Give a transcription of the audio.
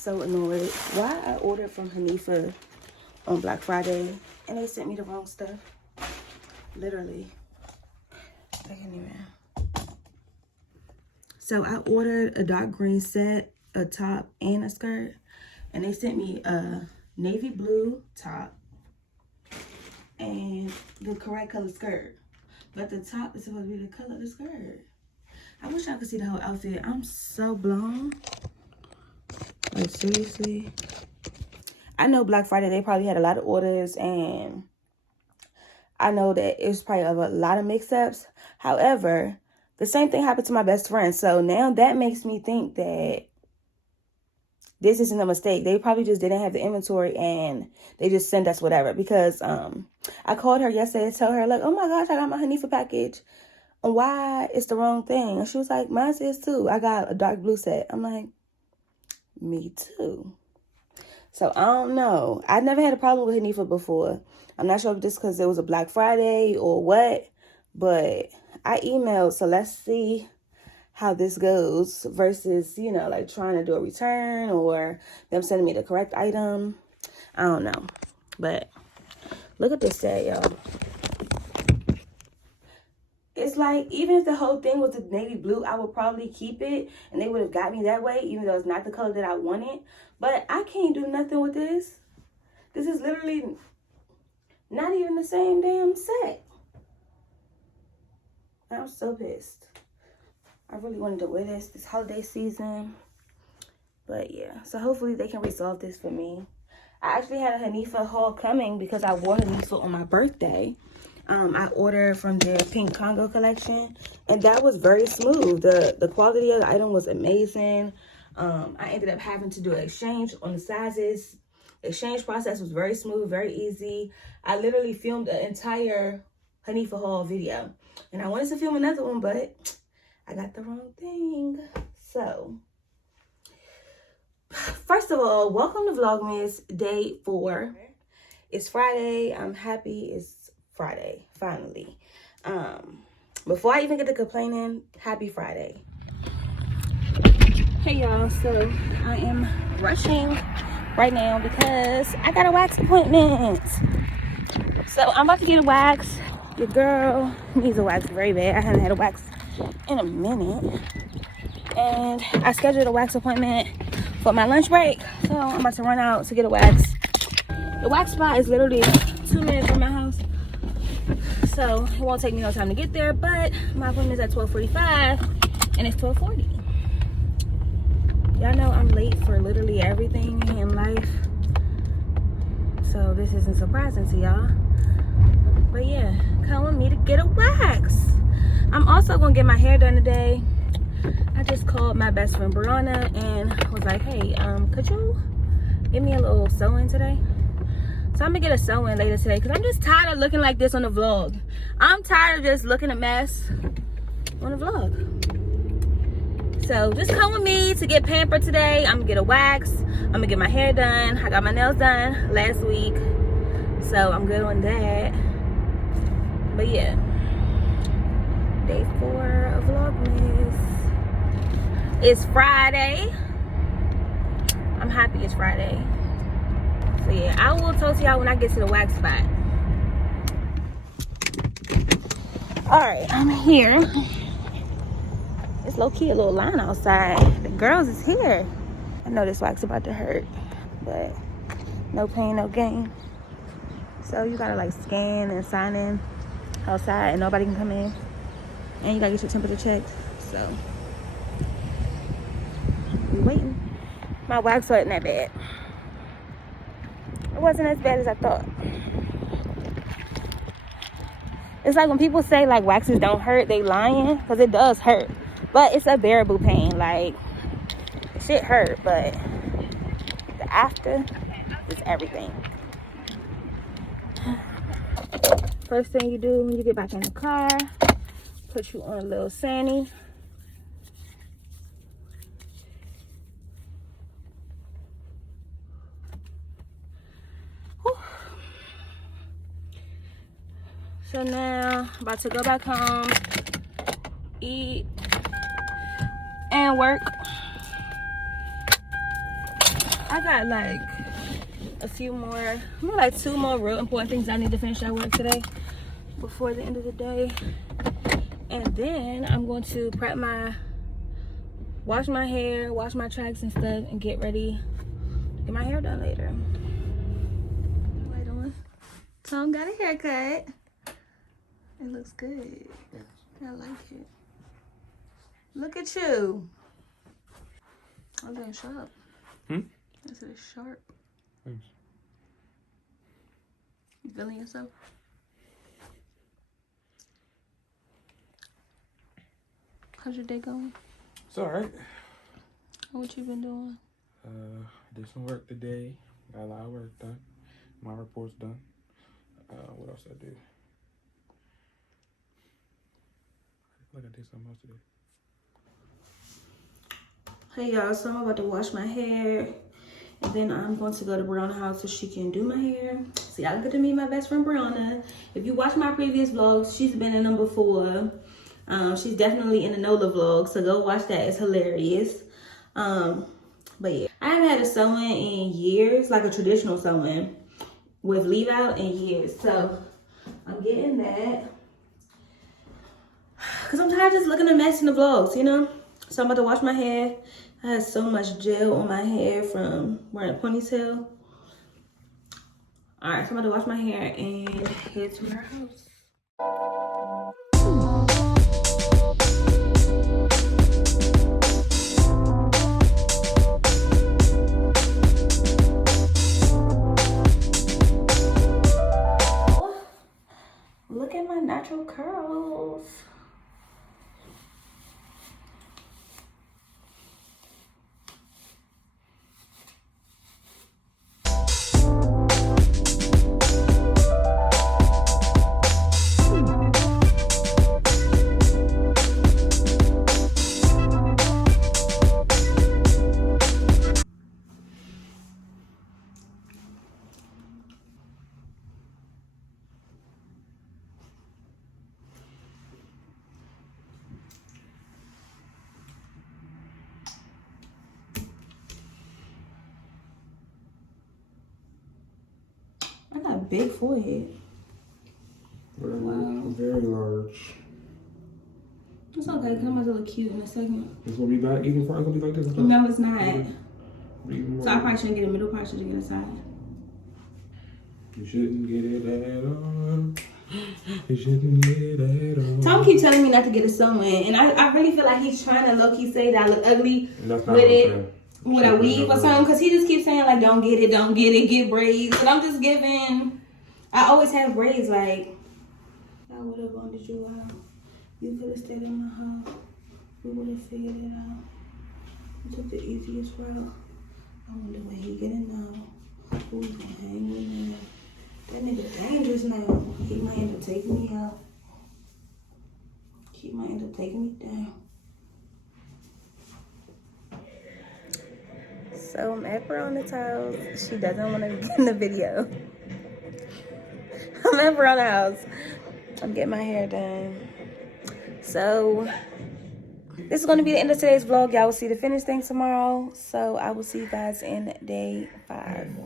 so annoyed. Why I ordered from Hanifa on Black Friday and they sent me the wrong stuff. Literally. I can't even. So I ordered a dark green set, a top, and a skirt. And they sent me a navy blue top and the correct color skirt. But the top is supposed to be the color of the skirt. I wish I could see the whole outfit. I'm so blown. Like, seriously. I know Black Friday, they probably had a lot of orders, and I know that it was probably a lot of mix-ups. However, the same thing happened to my best friend. So now that makes me think that this isn't a mistake. They probably just didn't have the inventory and they just sent us whatever. Because I called her yesterday to tell her, like, oh my gosh, I got my Hanifa package. And why it's the wrong thing? And she was like, mine is too. I got a dark blue set. I'm like, me too. So I don't know. I never had a problem with Hanifa before. I'm not sure if this because it was a Black Friday or what. But I emailed, so let's see how this goes versus, you know, like trying to do a return or them sending me the correct item. I don't know. But look at this set, y'all. It's like, even if the whole thing was a navy blue, I would probably keep it. And they would have got me that way, even though it's not the color that I wanted. But I can't do nothing with this. This is literally not even the same damn set. I'm so pissed. I really wanted to wear this holiday season. But yeah, so hopefully they can resolve this for me. I actually had a Hanifa haul coming because I wore Hanifa on my birthday. I ordered from their Pink Congo collection, and that was very smooth. The quality of the item was amazing. I ended up having to do an exchange on the sizes. The exchange process was very smooth, very easy. I literally filmed an entire Hanifa haul video, and I wanted to film another one, but I got the wrong thing. So, first of all, welcome to Vlogmas day 4. It's Friday. I'm happy it's Friday, finally. Before I even get to complaining, happy Friday. Hey y'all, so I am rushing right now because I got a wax appointment. So I'm about to get a wax. Your girl needs a wax very bad. I haven't had a wax in a minute. And I scheduled a wax appointment for my lunch break. So I'm about to run out to get a wax. The wax spot is literally 2 minutes from my house. So it won't take me no time to get there, but my appointment is at 12:45 and it's 12:40. Y'all know I'm late for literally everything in life. So this isn't surprising to y'all. But yeah, come with me to get a wax. I'm also gonna get my hair done today. I just called my best friend Brianna and was like, hey, could you give me a little sew-in today? So I'm gonna get a sew-in later today because I'm just tired of looking like this on the vlog. I'm tired of just looking a mess on the vlog. So just come with me to get pampered today. I'm gonna get a wax. I'm gonna get my hair done. I got my nails done last week. So I'm good on that. But yeah. Day 4 of Vlogmas. It's Friday. I'm happy it's Friday. So yeah, I will talk to y'all when I get to the wax spot. Alright, I'm here. It's low-key a little line outside. The girls is here. I know this wax about to hurt, but no pain, no gain. So you gotta like scan and sign in outside and nobody can come in. And you gotta get your temperature checked. So we waiting. My wax wasn't that bad. It wasn't as bad as I thought. It's like when people say like waxes don't hurt, they lying, because it does hurt. But it's a bearable pain. Like, shit hurt, but the after is everything. First thing you do when you get back in the car, put you on a little Sandy. So now, I'm about to go back home, eat, and work. I got like a few more, maybe like 2 more real important things I need to finish at work today before the end of the day. And then I'm going to wash my hair, wash my tracks and stuff, and get ready to get my hair done later. Wait on. Tom got a haircut. It looks good. I like it. Look at you. I'm doing sharp. I said it's sharp. Thanks. You feeling yourself? How's your day going? It's alright. What you been doing? Did some work today. Got a lot of work done. My report's done. What else I did? I feel like I did something else today. Hey y'all, so I'm about to wash my hair. And then I'm going to go to Brianna's house so she can do my hair. See, I get to meet my best friend Brianna. If you watch my previous vlogs, she's been in them before. She's definitely in the NOLA vlog, so go watch that. It's hilarious. But yeah, I haven't had a sew-in in years, like a traditional sew-in with leave out in years. So I'm getting that. Cause I'm tired of just looking a mess in the vlogs, you know? So I'm about to wash my hair. I had so much gel on my hair from wearing a ponytail. All right, so I'm about to wash my hair and head to her house. Look at my natural curls. I got a big forehead. Wow. Very large. It's okay, because I'm about to look cute in a second. It's gonna be back even far. It's gonna be like this. No, it's not. So I probably shouldn't get a middle part, should get a side. You shouldn't get it at all. You shouldn't get it at all. Tom keeps telling me not to get a sew-in, and I really feel like he's trying to low-key say that I look ugly with it, with a weave or something, because he just keeps saying like, don't get it, get braids. And I'm just giving, I always have braids, like, I would have wanted you out. You could have stayed in the house. We would have figured it out. You took the easiest route. I wonder where he getting now. Who's gonna hang with me? That nigga dangerous now. He might end up taking me out. He might end up taking me down. So I'm at Brianna's house. She doesn't want to get in the video. I'm at Brianna's house. I'm getting my hair done. So this is going to be the end of today's vlog. Y'all will see the finished thing tomorrow. So I will see you guys in day 5.